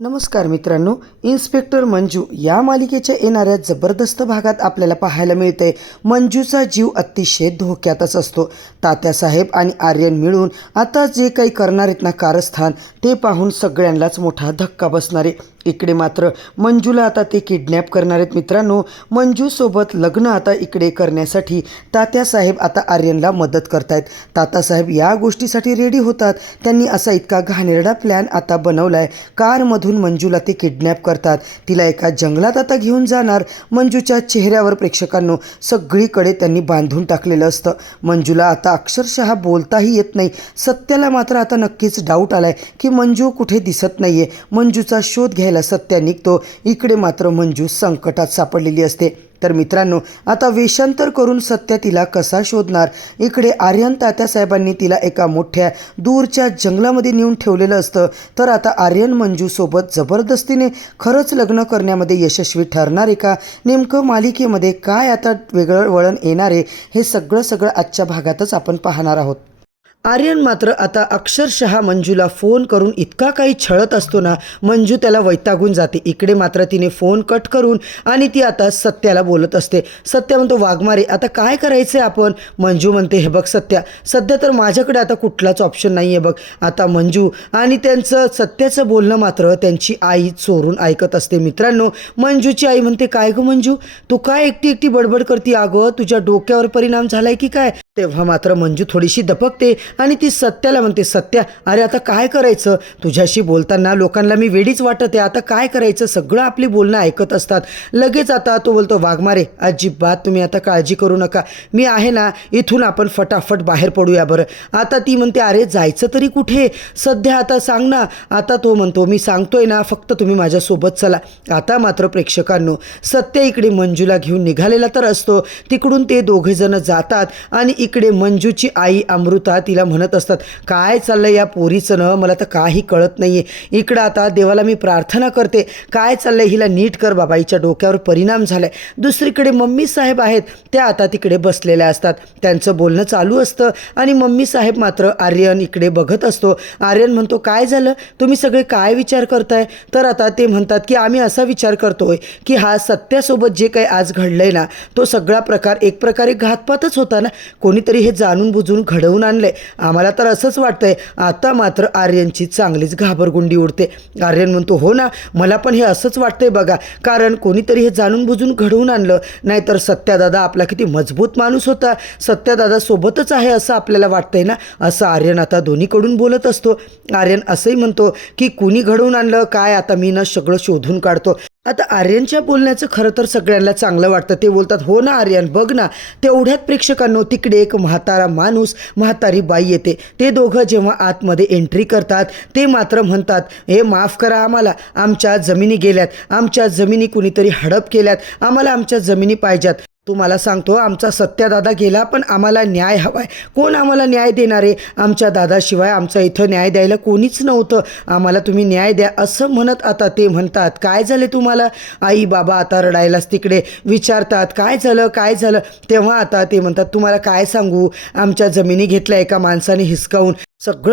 नमस्कार मित्रांनो, इन्स्पेक्टर मंजू या मालिकेच्या येणाऱ्या जबरदस्त भागात आपल्याला पाहायला मिळते मंजूचा जीव अतिशय धोक्यातच असतो. तात्यासाहेब आणि आर्यन मिळून आता जे काही करणार आहेत ना कारस्थान, ते पाहून सगळ्यांनाच मोठा धक्का बसणार आहे. इकडे मात्र मंजूला आता ते किडनॅप करणार आहेत. मित्रांनो, मंजूसोबत लग्न आता इकडे करण्यासाठी तात्यासाहेब आता आर्यनला मदत करतायत. तात्यासाहेब या गोष्टीसाठी रेडी होतात. त्यांनी असा इतका घाणेरडा प्लॅन आता बनवला आहे. कारमधून मंजूला ते किडनॅप करतात. तिला एका जंगलात आता घेऊन जाणार. मंजूच्या चेहऱ्यावर प्रेक्षकांनो सगळीकडे त्यांनी बांधून टाकलेलं असतं. मंजूला आता अक्षरशः बोलताही येत नाही. सत्याला मात्र आता नक्कीच डाऊट आलाय की मंजू कुठे दिसत नाहीये. मंजूचा शोध घ्यायला सत्या निघतो. इकडे मात्र मंजू संकटात सापडलेली असते. तर मित्रांनो, आता वेषांतर करून सत्या तिला कसा शोधणार. इकडे आर्यन तात्यासाहेबांनी तिला एका मोठ्या दूरच्या जंगलामध्ये नेऊन ठेवलेलं असतं. तर आता आर्यन मंजूसोबत जबरदस्तीने खरंच लग्न करण्यामध्ये यशस्वी ठरणार आहे का, नेमकं मालिकेमध्ये काय आता वेगळं वळण येणार आहे, हे सगळं आजच्या भागातच आपण पाहणार आहोत. आर्यन मात्र आता अक्षरशः मंजूला फोन करून इतका काही छळत असतो ना, मंजू त्याला वैतागून जाते. इकडे मात्र तिने फोन कट करून आणि ती आता सत्याला बोलत असते. सत्या म्हणतो, वाघमारे आता काय करायचं आहे आपण. मंजू म्हणते, हे बघ सत्या, सध्या तर माझ्याकडे आता कुठलाच ऑप्शन नाही आहे बघ. आता मंजू आणि त्यांचं सत्याचं बोलणं मात्र त्यांची आई चोरून ऐकत असते. मित्रांनो, मंजूची आई म्हणते, काय गं मंजू, तू काय एकटी एकटी बडबड करते. अगं तुझ्या डोक्यावर परिणाम झालाय की काय. तेव्हा मात्र मंजू थोडीशी दपकते आणि ती सत्याला म्हणते, सत्या अरे आता काय करायचं, तुझ्याशी बोलताना लोकांना मी वेडीच वाटत आहे, आता काय करायचं. सगळं आपली बोलणं ऐकत असतात. लगेच आता तो बोलतो, वाघमारे अजिबात तुम्ही आता काळजी करू नका, मी आहे ना, इथून आपण फटाफट बाहेर पडूया बरं. आता ती म्हणते, अरे जायचं तरी कुठे सध्या, आता सांग ना. आता तो म्हणतो, मी सांगतोय ना, फक्त तुम्ही माझ्यासोबत चला. आता मात्र प्रेक्षकांनो, सत्या इकडे मंजूला घेऊन निघालेला तर असतो. तिकडून ते दोघेजण जातात आणि इकडे मंजूची आई अमृता तिला म्हणत असतात, काय चाललंय या पोरीचं ना, मला तर काही कळत नाहीये. इकडं आता देवाला मी प्रार्थना करते, काय चाललंय हिला नीट कर बाबा, हिच्या डोक्यावर परिणाम झालाय. दुसरीकडे मम्मी साहेब आहेत, त्या आता तिकडे बसलेल्या असतात. त्यांचं बोलणं चालू असतं आणि मम्मी साहेब मात्र आर्यन इकडे बघत असतो. आर्यन म्हणतो, काय झालं, तुम्ही सगळे काय विचार करताय. तर आता ते म्हणतात की आम्ही असा विचार करतोय की हा सत्यासोबत जे काही आज घडलंय ना, तो सगळा प्रकार एक प्रकारे घातपातच होता ना, कोणीतरी हे जाणून बुजून घडवून आणलंय. आम्हाला तर असंच वाटतंय. आता मात्र आर्यनची चांगलीच घाबरगुंडी उडते. आर्यन म्हणतो, हो ना, मला पण हे असंच वाटतंय बघा, कारण कोणीतरी हे जाणून बुजून घडवून आणलं. नाहीतर सत्यादादा आपला किती मजबूत माणूस होता, सत्यादादा सोबतच आहे असं आपल्याला वाटतंय ना. असं आर्यन आता दोन्हीकडून बोलत असतो. आर्यन असंही म्हणतो की कुणी घडवून आणलं काय, आता मी ना सगळं शोधून काढतो. आता आर्यनच्या बोलण्याचं खरं तर सगळ्यांना चांगलं वाटतं. ते बोलतात, हो ना आर्यन, बघ ना. तेवढ्यात प्रेक्षकांनो तिकडे एक म्हातारा माणूस, म्हातारी बाई येते. ते दोघं जेव्हा आतमध्ये एंट्री करतात, ते मात्र म्हणतात, हे माफ करा, आम्हाला आमच्या जमिनी गेल्यात, आमच्या जमिनी कुणीतरी हडप केल्यात, आम्हाला आमच्या जमिनी पाहिजेत. तुम्हाला सांगतो, आमचा सत्यादादा गेला, पण आम्हाला न्याय हवा आहे. कोण आम्हाला न्याय देणार आहे. आमच्या दादाशिवाय आमचा इथं न्याय द्यायला कोणीच नव्हतं, आम्हाला तुम्ही न्याय द्या असं म्हणत आता ते म्हणतात, काय झाले तुम्हाला. आई बाबा आता रडायलाच तिकडे विचारतात, काय झालं काय झालं. तेव्हा आता ते म्हणतात, तुम्हाला काय सांगू, आमच्या जमिनी घेतल्या एका माणसाने हिसकावून,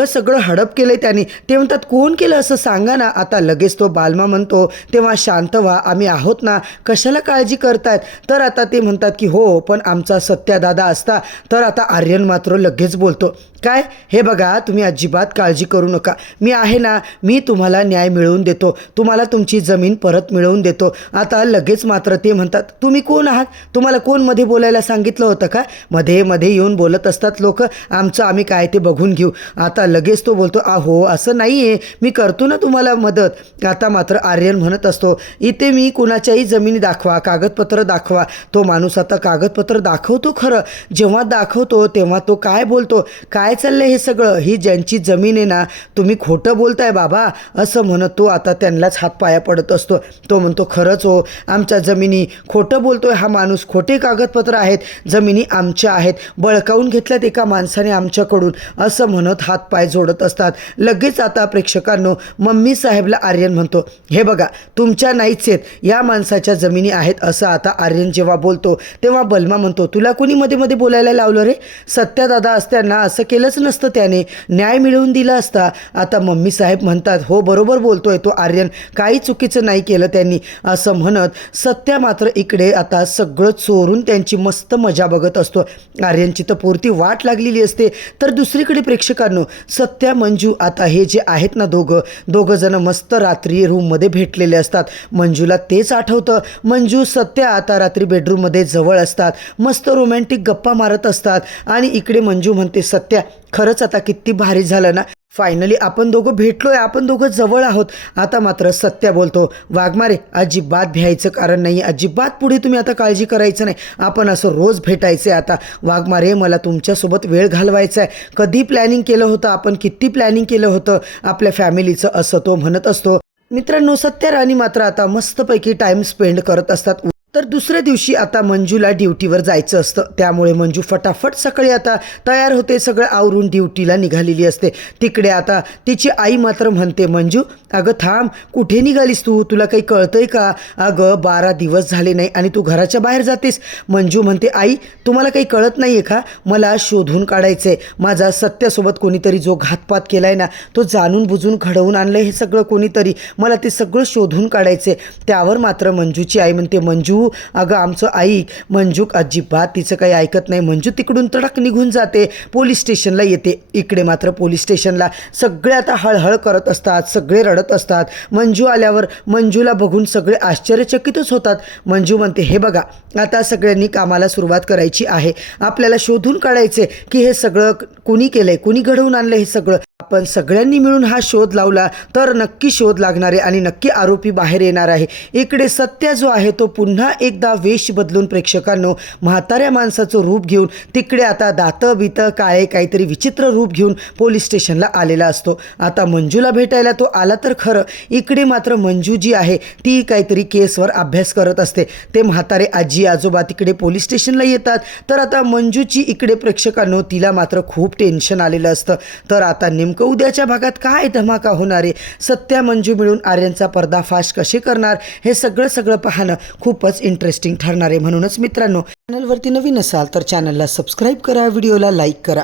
सगळं हडप केलंय त्याने. ते म्हणतात, कोण केलं असं सांगा ना. आता लगेच तो बालमा म्हणतो, तेव्हा शांत व्हा, आम्ही आहोत ना, कशाला काळजी करतायत. तर आता ते म्हणतात की हो, पण आमचा सत्यादादा असता. तर आता आर्यन मात्र लगेच बोलतो, काय, हे बघा, तुम्ही अजिबात काळजी करू नका, मी आहे ना, मी तुम्हाला न्याय मिळवून देतो, तुम्हाला तुमची जमीन परत मिळवून देतो. आता लगेच मात्र ते म्हणतात, तुम्ही कोण आहात, तुम्हाला कोण मध्ये बोलायला सांगितलं होतं का. मध्ये येऊन बोलत असतात लोक, आमचं आम्ही काय ते बघून घेऊ. आता लगेच तो बोलतो, अहो असं नाही आहे, मी करतो ना तुम्हाला मदत. आता मात्र आर्यन म्हणत असतो, इथे मी कुणाच्याही जमिनी दाखवा, कागदपत्र दाखवा. तो माणूस आता कागदपत्र दाखवतो खरं. जेव्हा दाखवतो तेव्हा तो काय बोलतो, काय चाललंय हे सगळं, ही ज्यांची जमीन आहे ना, तुम्ही खोटं बोलताय बाबा असं म्हणत तो आता त्यांनाच हातपाया पडत असतो. तो म्हणतो, खरंच हो, आमच्या जमिनी, खोटं बोलतोय हा माणूस, खोटे कागदपत्र आहेत, जमिनी आमच्या आहेत, बळकावून घेतल्यात एका माणसाने आमच्याकडून असं म्हणत हातपाय जोडत असतात. लगेच आता प्रेक्षकांनो, मम्मी साहेबला आर्यन म्हणतो, हे बघा, तुमच्या नाहीच आहेत, या माणसाच्या जमिनी आहेत. असं आता आर्यन जेव्हा बोलतो तेव्हा बलमा म्हणतो, तुला कोणी मध्ये बोलायला लावलं रे, सत्यादादा असताना असं केलं केलंच नसतं त्याने, न्याय मिळवून दिला असता. आता मम्मी साहेब म्हणतात हो बरोबर बोलतोय तो आर्यन, काही चुकीचं नाही केलं त्यांनी असं म्हणत सत्या मात्र इकडे आता सगळं चोरून त्यांची मस्त मजा बघत असतो. आर्यनची तर पुरती वाट लागलेली असते. तर दुसरीकडे प्रेक्षकांनो, सत्या मंजू आता हे जे आहेत ना दोघं जण मस्त रात्री रूममध्ये भेटलेले असतात. मंजूला तेच आठवतं. मंजू सत्या आता रात्री बेडरूममध्ये जवळ असतात, मस्त रोमॅन्टिक गप्पा मारत असतात. आणि इकडे मंजू म्हणते सत्या खरंच आता किती भारी झालं ना, फायनली आपण दोघं भेटलोय, आपण दोघं जवळ आहोत. आता मात्र सत्या बोलतो वाघमारे अजिबात भ्यायचं कारण नाही, अजिबात पुढे तुम्ही आता काळजी करायचं नाही, आपण असं रोज भेटायचं आहे. आता वाघमारे मला तुमच्यासोबत वेळ घालवायचा आहे, कधी प्लॅनिंग केलं होतं आपण, किती प्लॅनिंग केलं होतं आपल्या फॅमिलीचं, असं तो म्हणत असतो. मित्रांनो, सत्या राणी मात्र आता मस्तपैकी टाईम स्पेंड करत असतात. तर दुसऱ्या दिवशी आता मंजूला ड्युटीवर जायचं असतं, त्यामुळे मंजू फटाफट सकाळी आता तयार होते, सगळं आवरून ड्युटीला निघालेली असते. तिकडे आता तिची आई मात्र म्हणते मंजू अगं थांब, कुठे निघालीस तू, तुला काही कळतंय का, अगं 12 दिवस झाले नाही आणि तू घराच्या बाहेर जातेस. मंजू म्हणते आई तुम्हाला काही कळत नाही आहे का, मला शोधून काढायचं आहे, माझा सत्यासोबत कोणीतरी जो घातपात केला आहे ना तो जाणून बुजून घडवून आणलं हे सगळं कोणीतरी, मला ते सगळं शोधून काढायचं आहे. त्यावर मात्र मंजूची आई म्हणते मंजू अगं आमचं ऐक. मंजू अजिबात तिचं काही ऐकत नाही. मंजू तिकडून तडक निघून जाते, पोलीस स्टेशनला येते. इकडे मात्र पोलीस स्टेशनला सगळे आता हळहळ करत असतात, सगळे रडत असतात. मंजू आल्यावर मंजूला बघून सगळे आश्चर्यचकितच होतात. मंजू म्हणते हे बघा आता सगळ्यांनी कामाला सुरुवात करायची आहे, आपल्याला शोधून काढायचे की हे सगळं कुणी केलंय, कुणी घडवून आणलं हे सगळं. आपण सगळ्यांनी मिळून हा शोध लावला तर नक्की शोध लागणार आहे आणि नक्की आरोपी बाहेर येणार आहे. इकडे सत्या जो आहे तो पुन्हा एकदा वेश बदलून प्रेक्षकांनो म्हाताऱ्या माणसाचं रूप घेऊन तिकडे आता दातं बितं काळे काहीतरी विचित्र रूप घेऊन पोलीस स्टेशनला आलेला असतो. आता मंजूला भेटायला तो आला तर खरं, इकडे मात्र मंजू जी आहे ती काहीतरी केसवर अभ्यास करत असते. ते म्हातारे आजी आजोबा तिकडे पोलीस स्टेशनला येतात. तर आता मंजूची इकडे प्रेक्षकांनो तिला मात्र खूप टेन्शन आलेलं असतं. तर आता नेमकं उद्याच्या भागात काय धमाका होणार आहे, सत्या मंजू मिळून आर्यनचा पर्दाफाश कसे करणार, हे सगळं पाहणं खूपच इंटरेस्टिंग ठरणार आहे. म्हणूनच मित्रांनो, चॅनलवरती नवीन असाल तर चॅनलला सबस्क्राईब करा, व्हिडिओला लाईक करा.